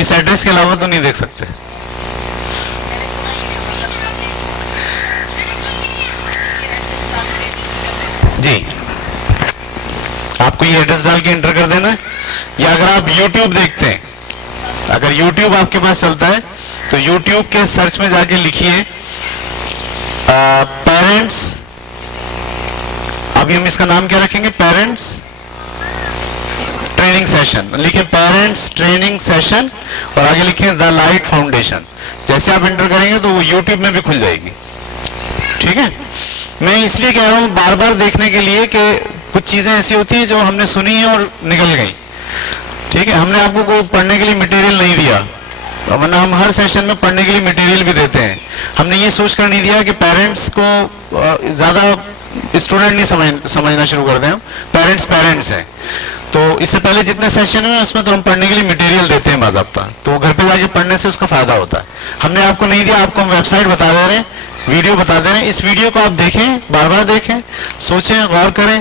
اس address کے علاوہ تو نہیں دیکھ سکتے. جی آپ کو یہ ایڈریس ڈال کے انٹر کر دینا ہے. یا اگر آپ یوٹیوب دیکھتے ہیں, اگر یوٹیوب آپ کے پاس چلتا ہے تو یوٹیوب کے سرچ میں جا کے لکھیے پیرنٹس, ابھی ہم اس کا نام کیا رکھیں گے, پیرنٹس ٹریننگ سیشن. لکھیں پیرنٹس ٹریننگ سیشن اور آگے لکھیں دا لائٹ فاؤنڈیشن. جیسے آپ انٹر کریں گے تو وہ یوٹیوب میں بھی کھل جائے گی. ٹھیک ہے, میں اس لیے کہہ رہا ہوں بار بار دیکھنے کے لیے کہ کچھ چیزیں ایسی ہوتی ہیں جو ہم نے سنی ہیں اور نکل گئی. ٹھیک ہے, ہم نے آپ کو کوئی پڑھنے کے لیے مٹیریل نہیں دیا, ورنہ ہم ہر سیشن میں پڑھنے کے لیے مٹیریل بھی دیتے ہیں. ہم نے یہ سوچ کر نہیں دیا کہ پیرنٹس کو زیادہ اسٹوڈنٹ نہیں سمجھنا شروع کر دیں. ہم پیرنٹس ہیں, تو اس سے پہلے جتنے سیشن ہیں اس میں تو ہم پڑھنے کے لیے مٹیریل دیتے ہیں باضابطہ, تو گھر پہ جا کے پڑھنے سے اس کا فائدہ ہوتا ہے. ہم نے آپ کو نہیں دیا, آپ کو ہم ویب سائٹ بتا دے رہے ہیں, ویڈیو بتا دے رہے ہیں. اس ویڈیو کو آپ دیکھیں, بار بار دیکھیں, سوچیں, غور کریں.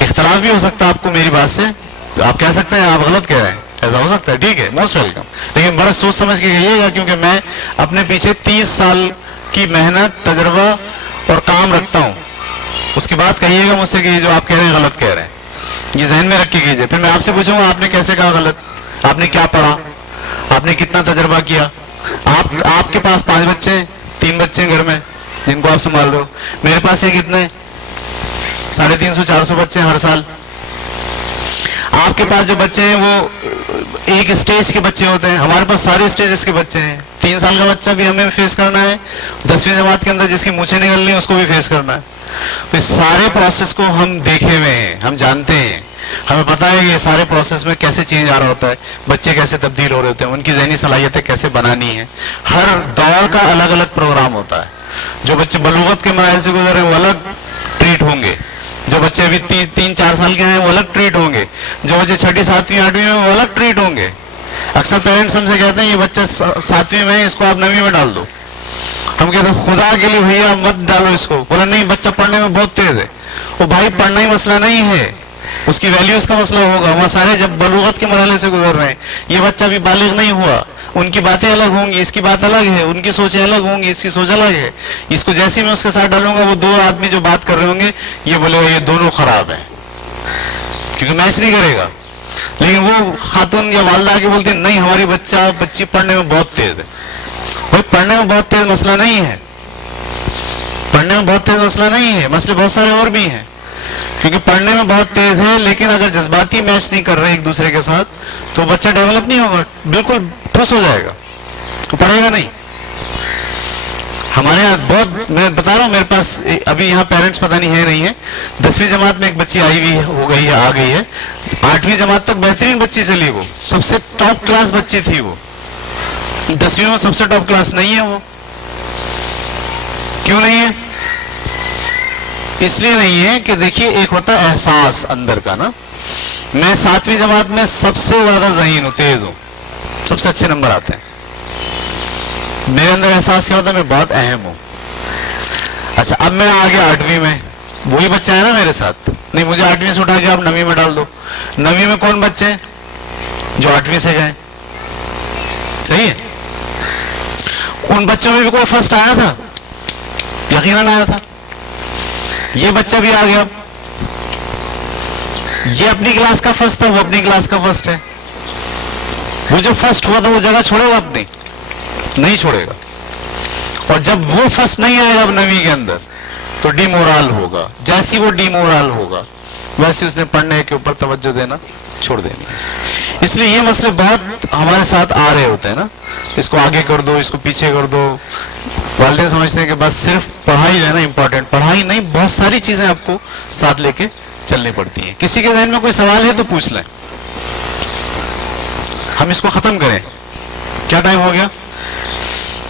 اختلاف بھی ہو سکتا ہے آپ کو میری بات سے, آپ کہہ سکتے ہیں آپ غلط کہہ رہے ہیں, ایسا ہو سکتا ہے. ٹھیک ہے, موسٹ ویلکم. لیکن بڑا سوچ سمجھ کے کہیے گا, کیونکہ میں اپنے پیچھے 30 سال کی محنت, تجربہ اور کام رکھتا ہوں. اس کے بعد کہیے گا مجھ سے کہ یہ جو آپ کہہ رہے ہیں غلط کہہ رہے ہیں. یہ ذہن میں رکھ کے کیجیے. پھر میں آپ سے پوچھوں گا آپ نے کیسے کہا غلط, آپ نے کیا پڑھا, آپ نے کتنا تجربہ کیا. آپ کے پاس 5 بچے, 3 بچے گھر میں جن کو آپ سنبھال رہے ہو. میرے پاس یہ کتنے 350-400 بچے ہر سال. آپ کے پاس جو بچے ہیں وہ ایک اسٹیج کے بچے ہوتے ہیں, ہمارے پاس سارے اسٹیجز کے بچے ہیں. 3 سال کا بچہ بھی ہمیں فیس کرنا ہے, 10ویں جماعت کے اندر جس کی مونچھیں نکل رہی ہیں اس کو بھی فیس کرنا ہے. تو اس سارے پروسیس کو ہم دیکھے ہوئے ہیں, ہم جانتے ہیں, ہمیں پتہ ہے یہ سارے پروسیس میں کیسے چینج آ رہا ہوتا ہے, بچے کیسے تبدیل ہو رہے ہوتے ہیں, ان کی ذہنی صلاحیتیں کیسے بنانی ہیں. ہر دور کا الگ الگ پروگرام ہوتا ہے. جو بچے بلوغت کے مراحل سے گزر رہے ہیں وہ الگ ٹریٹ ہوں گے, جو بچے ابھی 3-4 سال کے ہیں وہ الگ ٹریٹ ہوں گے, جو بچے 6ٹھی 7ویں 8ویں میں وہ الگ ٹریٹ ہوں گے. اکثر پیرنٹس ہم سے کہتے ہیں یہ بچہ 7ویں میں ہے, اس کو آپ 9ویں میں ڈال دو. ہم کہتے ہیں خدا کے لیے بھیا مت ڈالو اس کو. بولا نہیں, بچہ پڑھنے میں بہت تیز ہے. وہ بھائی پڑھنا ہی مسئلہ نہیں ہے, اس کی ویلیوز کا مسئلہ ہوگا. وہاں سارے جب بلوغت کے مرحلے سے گزر رہے ہیں, یہ بچہ بھی بالغ نہیں ہوا, ان کی باتیں الگ ہوں گی, اس کی بات الگ ہے, ان کی سوچیں الگ ہوں گی, اس کی سوچ الگ ہے. اس کو جیسے میں اس کے ساتھ ڈالوں گا وہ 2 آدمی جو بات کر رہے ہوں گے یہ بولے گا یہ دونوں خراب ہیں, کیونکہ میچ نہیں کرے گا. لیکن وہ خاتون یا والدہ کے بولتے ہیں نہیں ہماری بچی پڑھنے میں بہت تیز ہے. بھائی پڑھنے میں بہت تیز مسئلہ نہیں ہے, پڑھنے میں بہت تیز مسئلہ نہیں ہے, مسئلے بہت سارے اور بھی ہیں. کیونکہ پڑھنے میں بہت تیز ہے لیکن اگر جذباتی میچ نہیں کر رہے ایک دوسرے کے ساتھ تو بچہ ڈیولپ نہیں ہوگا, بالکل ٹھوس ہو جائے گا, تو پڑھے گا نہیں. ہمارے یہاں بہت, میں بتا رہا ہوں میرے پاس ابھی یہاں پیرنٹس پتہ نہیں ہے نہیں ہے, 10ویں جماعت میں ایک بچی آئی ہوئی ہو گئی ہے, آ گئی ہے. 8ویں جماعت تک بہترین بچی چلی, وہ سب سے ٹاپ کلاس بچی تھی. وہ 10ویں میں سب سے ٹاپ کلاس نہیں ہے. وہ کیوں نہیں ہے؟ اس لیے نہیں ہے کہ دیکھیے ایک ہوتا ہے احساس اندر کا نا, میں 7ویں جماعت میں سب سے زیادہ ذہین ہوں, تیز ہوں, سب سے اچھے نمبر آتے ہیں. میرے اندر احساس کیا ہوتا ہے, میں بہت اہم ہوں. اچھا اب میں آ گیا 8ویں میں, وہی بچہ ہے نا میرے ساتھ, نہیں مجھے 8ویں سے اٹھا کے آپ 9ویں میں ڈال دو. 9ویں میں کون بچے ہیں جو 8ویں سے گئے, صحیح ہے. ان بچوں میں بھی کوئی فرسٹ آیا تھا, یقیناً آیا تھا. یہ بچہ بھی آ گیا, یہ اپنی کلاس کا فرسٹ تھا, وہ اپنی کلاس کا فرسٹ ہے. وہ جو فرسٹ ہوا تھا وہ جگہ چھوڑے گا اپنی, نہیں چھوڑے گا. اور جب وہ فرسٹ نہیں آئے گا اب 9ویں کے اندر تو ڈی مورال ہوگا. جیسی وہ ڈی مورال ہوگا ویسے اس نے پڑھنے کے اوپر توجہ دینا چھوڑ دینی. اس لیے یہ مسئلے بہت ہمارے ساتھ آ رہے ہوتے ہیں نا, اس کو آگے کر دو, اس کو پیچھے کر دو. والدین سمجھتے ہیں کہ بس صرف پڑھائی ہے نا امپورٹنٹ, پڑھائی نہیں, بہت ساری چیزیں آپ کو ساتھ لے کے چلنی پڑتی ہیں. کسی کے ذہن میں کوئی سوال ہے تو پوچھ لیں, ہم اس کو ختم کریں. کیا ٹائم ہو گیا؟